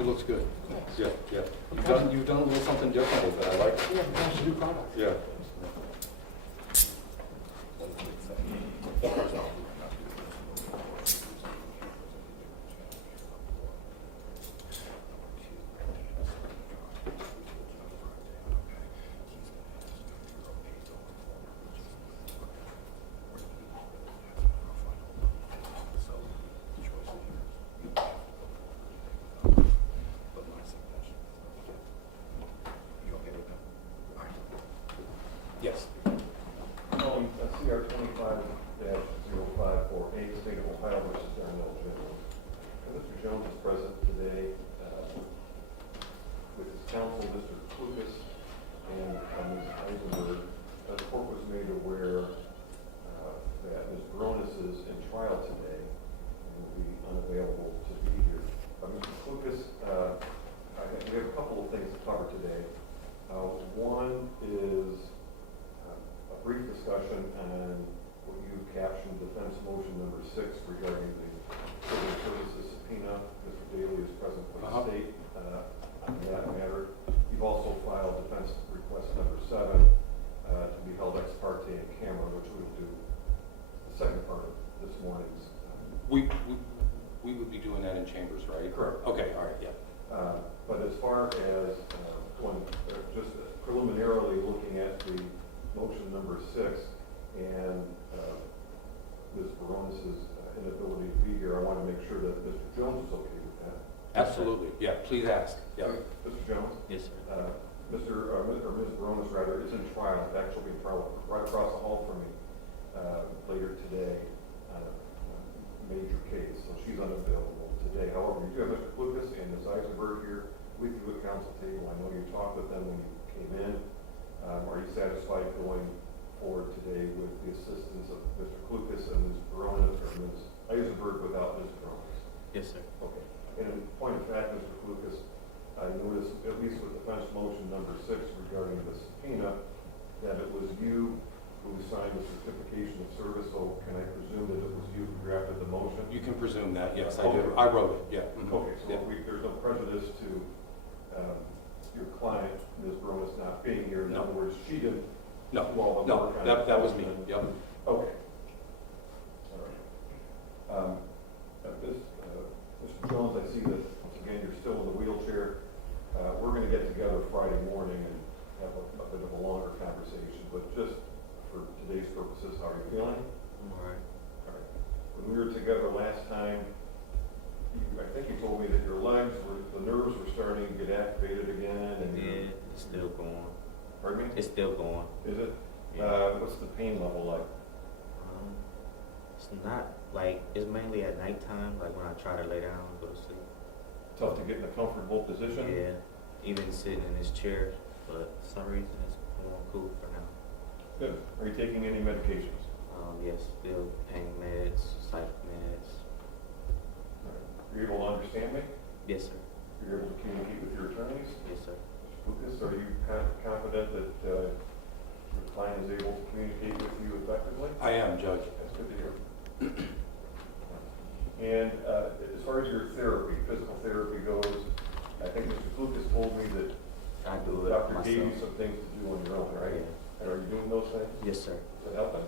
It looks good. Yeah, yeah. You've done a little something different with it. I like it. Yeah, that's a new product. Yeah. Yes. CR 25-0548, State of Ohio versus Darnell Jones. Mr. Jones is present today with his counsel, Mr. Lucas, and Ms. Eisenberg. The court was made aware that Ms. Baronis is in trial today and will be unavailable to be here. Mr. Lucas, we have a couple of things to cover today. One is a brief discussion on what you've captioned defense motion number 6 regarding the civil services subpoena. Mr. Daly is present for the state on that matter. You've also filed defense request number 7 to be held ex parte in camera, which we will do the second part of this morning's. We would be doing that in chambers, right? Correct. Okay, all right, yeah. But as far as just preliminarily looking at the motion number 6 and Ms. Baronis' inability to be here, I want to make sure that Mr. Jones is okay with that. Absolutely, yeah, please ask. Yeah. Mr. Jones? Yes, sir. Ms. Baronis, rather, is in trial, actually being trial right across the hall from me later today on a major case, so she's unavailable today. However, you do have Mr. Lucas and Ms. Eisenberg here with you at council table. I know you talked with them when you came in. Are you satisfied going forward today with the assistance of Mr. Lucas and Ms. Baronis or Ms. Eisenberg without Ms. Baronis? Yes, sir. Okay. And in point of fact, Mr. Lucas, I noticed, at least with defense motion number 6 regarding the subpoena, that it was you who signed the certification of service. So can I presume that it was you who drafted the motion? You can presume that, yes, I Okay. did. I wrote it, yeah. Mhm. Okay, so Yeah. there's no prejudice to your client, Ms. Baronis, not being here. In No. other words, she didn't No, do all the no, work on that was me, enforcement. yep. Okay. All right. Mr. Jones, I see that, once again, you're still in the wheelchair. We're going to get together Friday morning and have a bit of a longer conversation, but just for today's purposes, how are you feeling? I'm all right. All right. When we were together last time, I think you told me that your legs the nerves were starting to get activated again. And Yeah, it's still going. Pardon me? It's still going. Is it? Yeah. What's the pain level like? It's not like, it's mainly at nighttime, like when I try to lay down and go to sleep. Tough to get in a comfortable position? Yeah, even sitting in this chair, but for some reason it's going cool for now. Good. Are you taking any medications? Yes, still pain meds, psych meds. All right. Are you able to understand me? Yes, sir. You're able to communicate with your attorneys? Yes, sir. Lucas, are you confident that your client is able to communicate with you effectively? I am, Judge. That's good to hear. And as far as your therapy, physical therapy goes, I think Mr. Lucas told me that I do the it doctor myself. gave you some things to do on your own, right? Yeah. And are you doing those things? Yes, sir. Is that helping?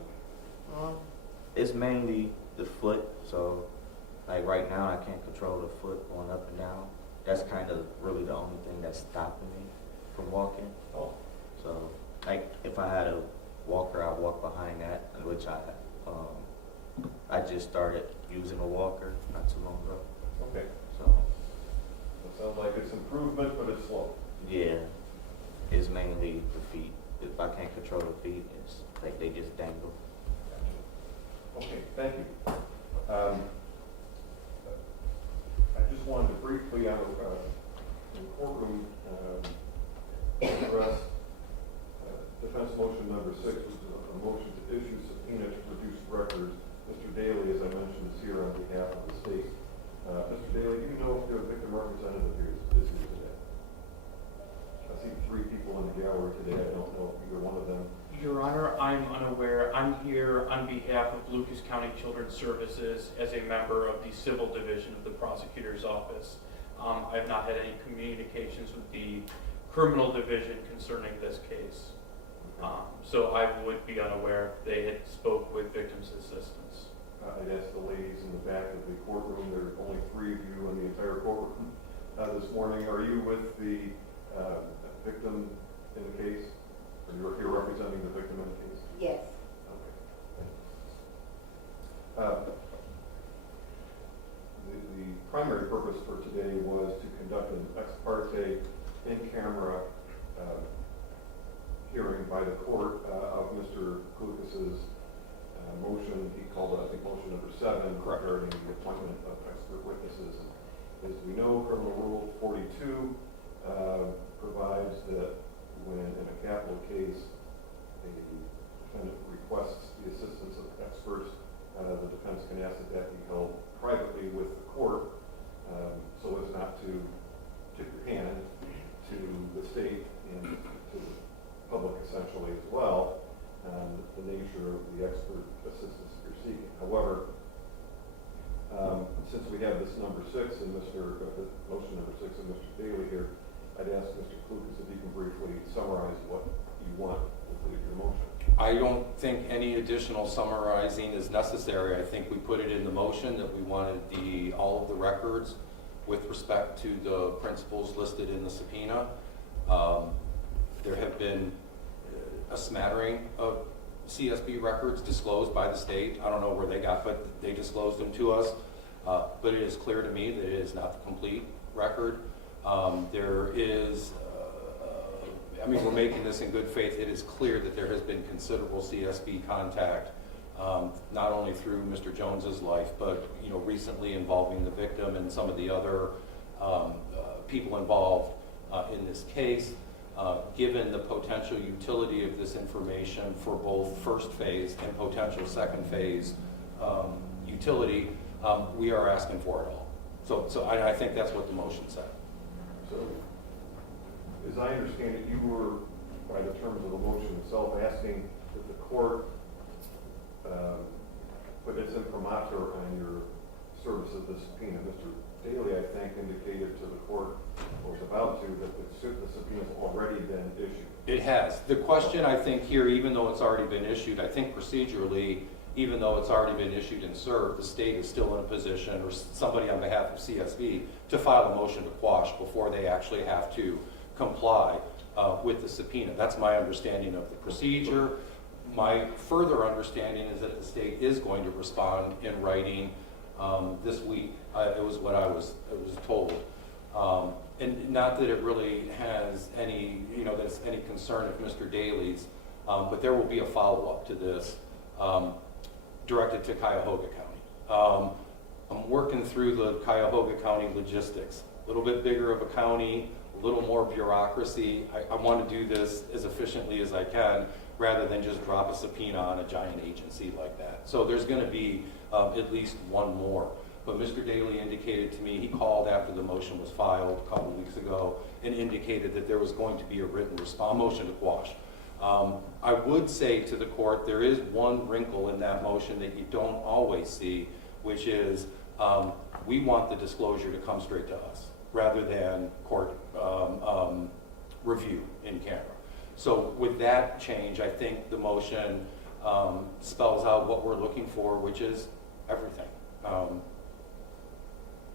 It's mainly the foot, so like right now I can't control the foot going up and down. That's kind of really the only thing that's stopping me from walking. Oh, So like if I had a walker, I'd walk behind that, which I just started using a walker not too long ago. okay. So It sounds like it's improvement, but it's slow. yeah, it's mainly the feet. If I can't control the feet, it's like they just dangle. Okay, thank you. I just wanted to briefly, in the courtroom, address defense motion number 6, which is a motion to issue subpoena to produce records. Mr. Daly, as I mentioned, is here on behalf of the state. Mr. Daly, do you know if the victim representative here is here today? I see 3 people in the gallery today. I don't know if either one of them. Your Honor, I'm unaware. I'm here on behalf of Lucas County Children's Services as a member of the Civil Division of the Prosecutor's Office. I have not had any communications with the criminal division concerning this case. So I would be unaware if they had spoke with victims' assistance. I'd ask the ladies in the back of the courtroom, there are only 3 of you in the entire courtroom this morning. Are you with the victim in the case? Are you here representing the victim in the case? Yes. Okay. The primary purpose for today was to conduct an ex parte in-camera hearing by the court of Mr. Klukas' motion. He called it, I think, motion number 7 regarding the appointment of expert witnesses. As we know, Criminal Rule 42 provides that when in a capital case a defendant requests the assistance of experts, the defense can ask that that be held privately with the court, so as not to tip your hand to the state and to the public essentially as well, the nature of the expert assistance that you're seeking. However, since we have this number 6 and motion number 6 and Mr. Daly here, I'd ask Mr. Klukas if he can briefly summarize what you want with your motion. I don't think any additional summarizing is necessary. I think we put it in the motion that we wanted all of the records with respect to the principles listed in the subpoena. There have been a smattering of CSB records disclosed by the state. I don't know where they got, but they disclosed them to us. But it is clear to me that it is not the complete record. There is, we're making this in good faith. It is clear that there has been considerable CSB contact, not only through Mr. Jones's life, but recently involving the victim and some of the other people involved in this case. Given the potential utility of this information for both first phase and potential second phase utility, we are asking for it all. So I think that's what the motion said. So, as I understand it, you were, by the terms of the motion itself, asking that the court put its imprimatur on your service of the subpoena. Mr. Daly, I think, indicated to the court, or was about to, that the subpoena has already been issued. It has. The question, I think, here, even though it's already been issued, I think procedurally, even though it's already been issued and served, the state is still in a position, or somebody on behalf of CSB, to file a motion to quash before they actually have to comply with the subpoena. That's my understanding of the procedure. My further understanding is that the state is going to respond in writing this week. It was what I was told. And not that it really has any, that's any concern of Mr. Daly's, but there will be a follow-up to this directed to Cuyahoga County. I'm working through the Cuyahoga County logistics. A little bit bigger of a county, a little more bureaucracy. I want to do this as efficiently as I can rather than just drop a subpoena on a giant agency like that. So there's going to be at least one more. But Mr. Daly indicated to me, he called after the motion was filed a couple weeks ago and indicated that there was going to be a written response, motion to quash. I would say to the court, there is one wrinkle in that motion that you don't always see, which is we want the disclosure to come straight to us rather than court review in camera. So with that change, I think the motion spells out what we're looking for, which is everything.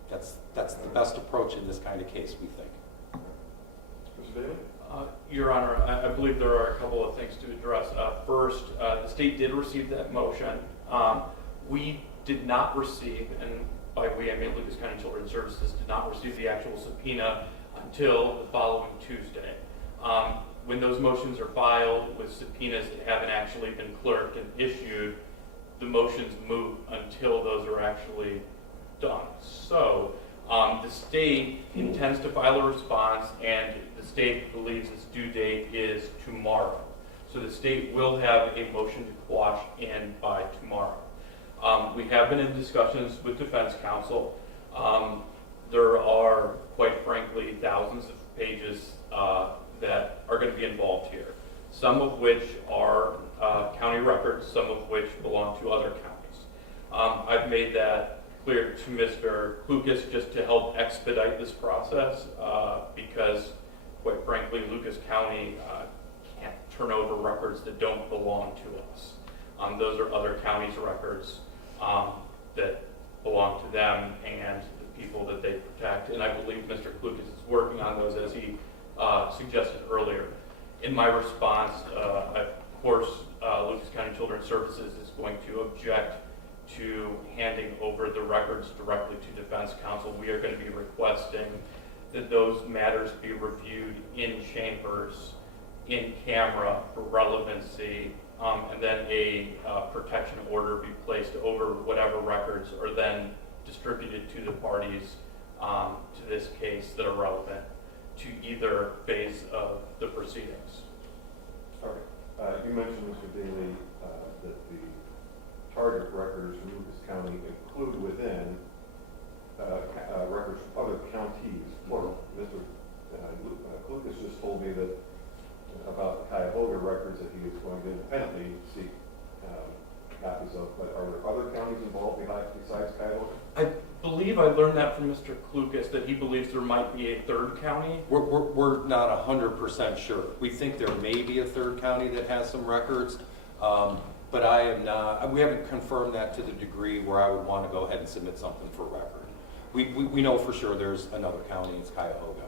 That's the best approach in this kind of case, we think. Mr. Daly? Your Honor, I believe there are a couple of things to address. First, the state did receive that motion. We did not receive, and by we I mean Lucas County Children's Services, did not receive the actual subpoena until the following Tuesday. When those motions are filed with subpoenas that haven't actually been clerked and issued, the motions move until those are actually done. So the state intends to file a response, and the state believes its due date is tomorrow. So the state will have a motion to quash in by tomorrow. We have been in discussions with defense counsel. There are, quite frankly, thousands of pages that are going to be involved here, some of which are county records, some of which belong to other counties. I've made that clear to Mr. Klukas just to help expedite this process, because quite frankly, Lucas County can't turn over records that don't belong to us. Those are other counties' records that belong to them and the people that they protect. And I believe Mr. Klukas is working on those as he suggested earlier. In my response, of course, Lucas County Children's Services is going to object to handing over the records directly to Defense Counsel. We are going to be requesting that those matters be reviewed in chambers, in camera for relevancy, and then a protection order be placed over whatever records are then distributed to the parties to this case that are relevant to either phase of the proceedings. All right. You mentioned, Mr. Daly, that the target records in Lucas County include within records from other counties, plural. Mr. Lucas just told me that about Cuyahoga records that he is going to independently seek copies of, but are there other counties involved besides Cuyahoga? I believe I learned that from Mr. Klukas, that he believes there might be a third county. We're not 100% sure. We think there may be a third county that has some records, but I am not, we haven't confirmed that to the degree where I would want to go ahead and submit something for record. We know for sure there's another county, it's Cuyahoga.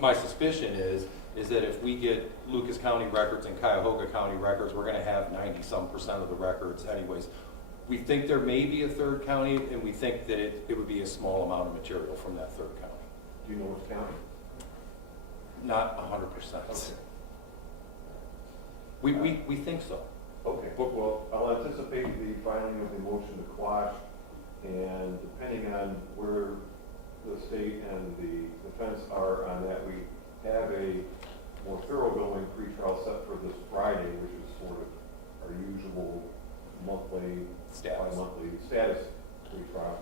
My suspicion is that if we get Lucas County records and Cuyahoga County records, we're going to have 90-some% of the records anyways. We think there may be a third county, and we think that it would be a small amount of material from that third county. Do you know which county? Not 100%. Okay. We think so. Okay, well, I'll anticipate the filing of the motion to quash, and depending on where the state and the defense are on that, we have a more thoroughgoing pretrial set for this Friday, which is sort of our usual monthly, bi-monthly status pretrial.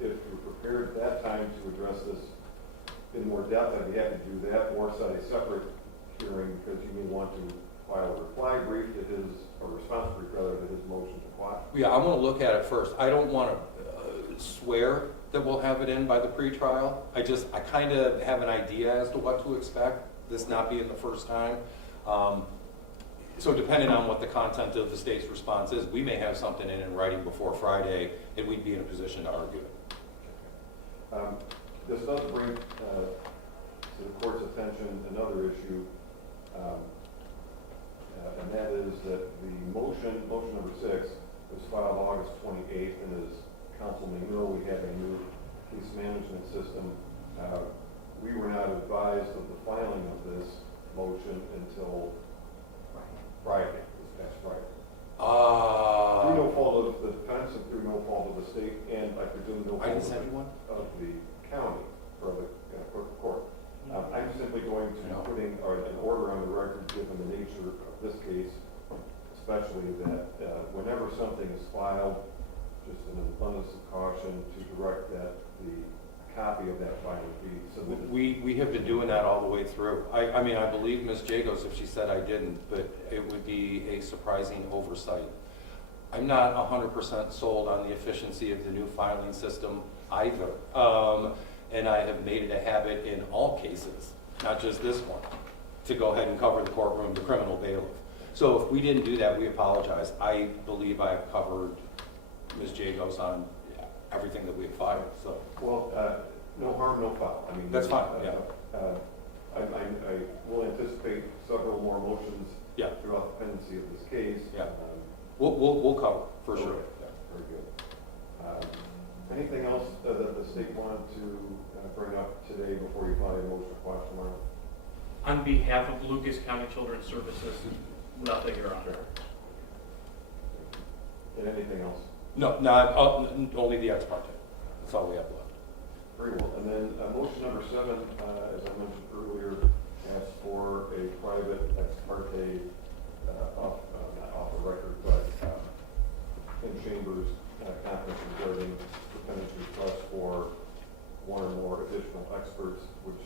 If you're prepared at that time to address this in more depth, I'd be happy to do that, or set a separate hearing, because you may want to file a reply brief to his, or response brief rather, to his motion to quash. Yeah, I want to look at it first. I don't want to swear that we'll have it in by the pretrial. I kind of have an idea as to what to expect, this not being the first time. So depending on what the content of the state's response is, we may have something in writing before Friday, and we'd be in a position to argue it. This does bring to the court's attention another issue, and that is that the motion number 6, was filed August 28th, and as council may know, we have a new case management system. We were not advised of the filing of this motion until Friday, this past Friday. Through no fault of the defense and through no fault of the state, and I presume no fault of the county or the court. I'm simply going to be putting an order on the record, given the nature of this case, especially that whenever something is filed, just an abundance of caution to direct that the copy of that filing be submitted. We have been doing that all the way through. I mean, I believe Ms. Jagos if she said I didn't, but it would be a surprising oversight. I'm not 100% sold on the efficiency of the new filing system either. And I have made it a habit in all cases, not just this one, to go ahead and cover the courtroom, the criminal bailiff. So if we didn't do that, we apologize. I believe I have covered Ms. Jagos on everything that we have filed, so. Well, no harm, no foul. I mean, That's fine, yeah. I will anticipate several more motions Yeah. throughout the pendency of this case. Yeah. We'll cover, for sure. Okay. Yeah. Very good. Anything else that the state wanted to bring up today before you file your motion to quash tomorrow? On behalf of Lucas County Children's Services, nothing, Your Honor. And anything else? No, only the ex parte. That's all we have left. Very well. And then motion number 7, as I mentioned earlier, asks for a private ex parte, not off the record, but in chambers conference regarding defendant's request for one or more additional experts, which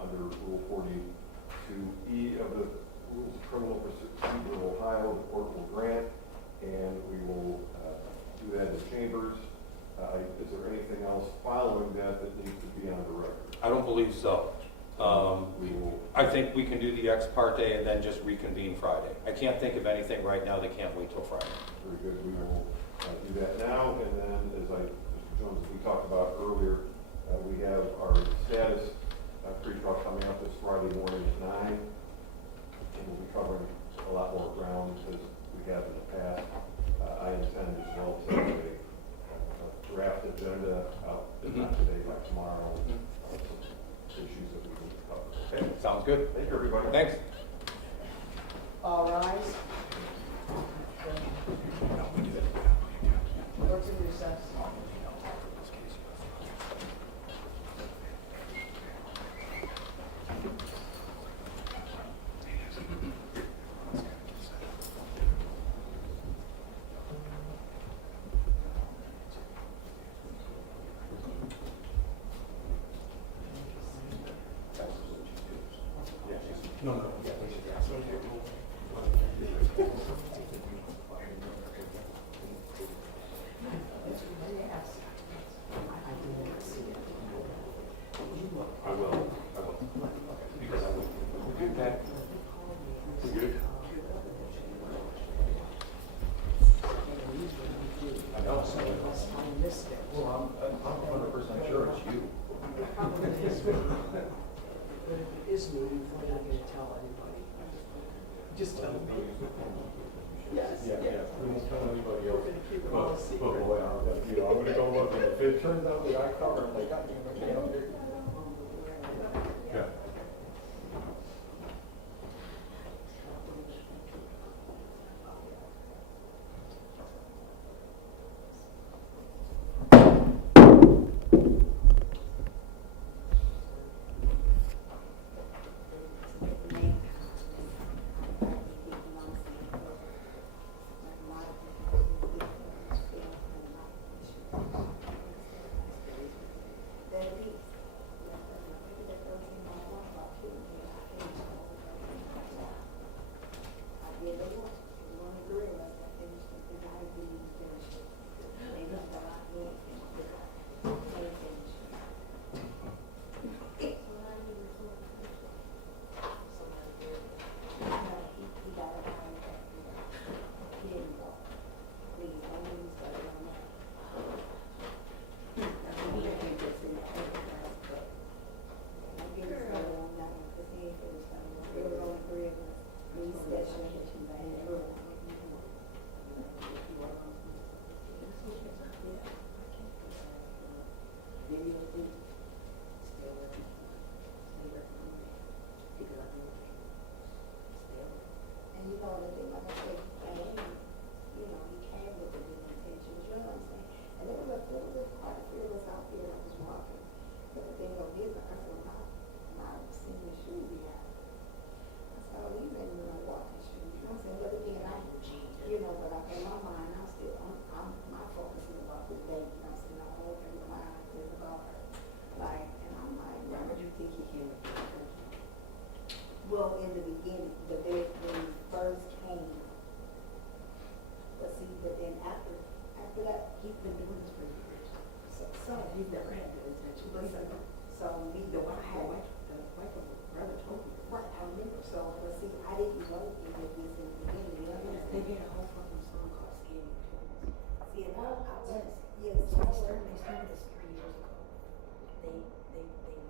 under Rule 42E of the Rules of Criminal Procedure of Ohio, the court will grant, and we will do that in chambers. Is there anything else following that that needs to be on the record? I don't believe so. We will, I think we can do the ex parte and then just reconvene Friday. I can't think of anything right now that can't wait till Friday. very good, we will do that now, and then as Mr. Jones, we talked about earlier, we have our status pre-trial coming up this Friday morning at 9, and we'll be covering a lot more ground as we have in the past. I intend as well to have a draft agenda out, if not today, by tomorrow, some issues that we need to cover. Okay, sounds good. Thank you, everybody. Thanks. All rise. Court's in recess. I will. Because I will. Okay. Good. I know. Well, I'm 100% sure it's you. But if it is new, we're not gonna tell anybody. Just tell me. Yes, Yeah. We won't tell anybody else. We're gonna keep it all a secret. But boy, I'm gonna go look, and if it turns out that I cover it, like, I can't. Yeah. And you know, the thing, like I said, he came with the good intentions, you know what I'm saying? And there was quite a few of us out there that was walking. But the thing of it is, like I said, my senior shoe we had. I said, oh, these ain't even walking shoes, you know what I'm saying? But again, but in my mind, my focus is about the date, you know what I'm saying? I'm open my eyes, it's about her. Like, and I'm like, why would you think he came with this intention? Well, in the beginning, the day when he first came, but see, but then after that, he's been doing this for years. So he's never had the intention. So me, the wife of the brother told me. Right, I remember. So, but see, I didn't know any of this in the beginning. You know, they made a whole fucking song called Skinny Twins. See, and yes, So they started this 3 years ago. They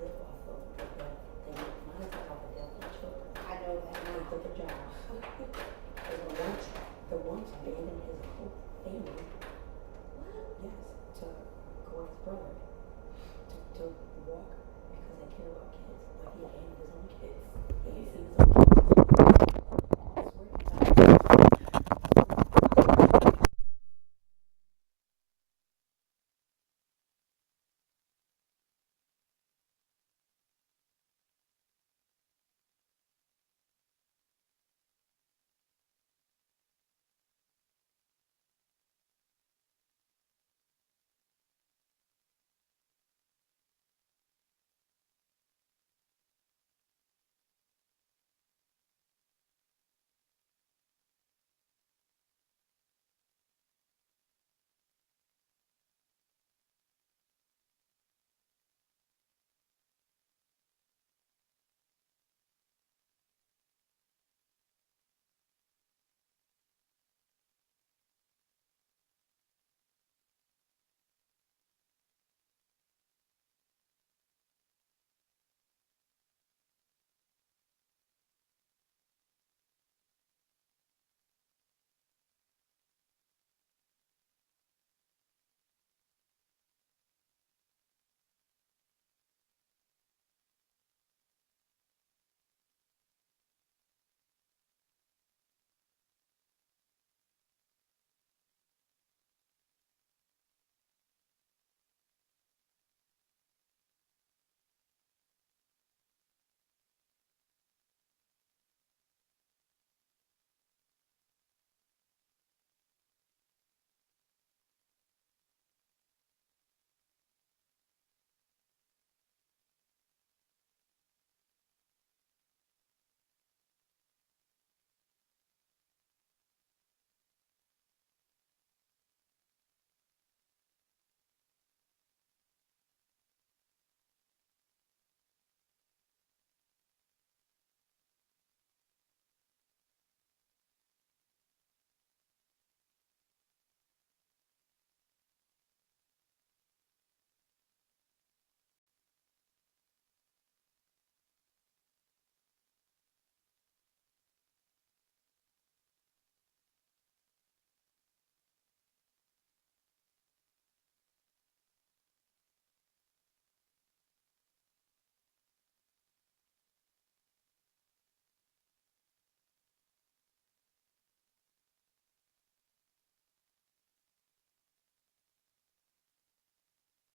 live off of they monetize off of death of children. I know that. And they took a job. The one's abandoned his whole family. What? Yes, to go with his brother.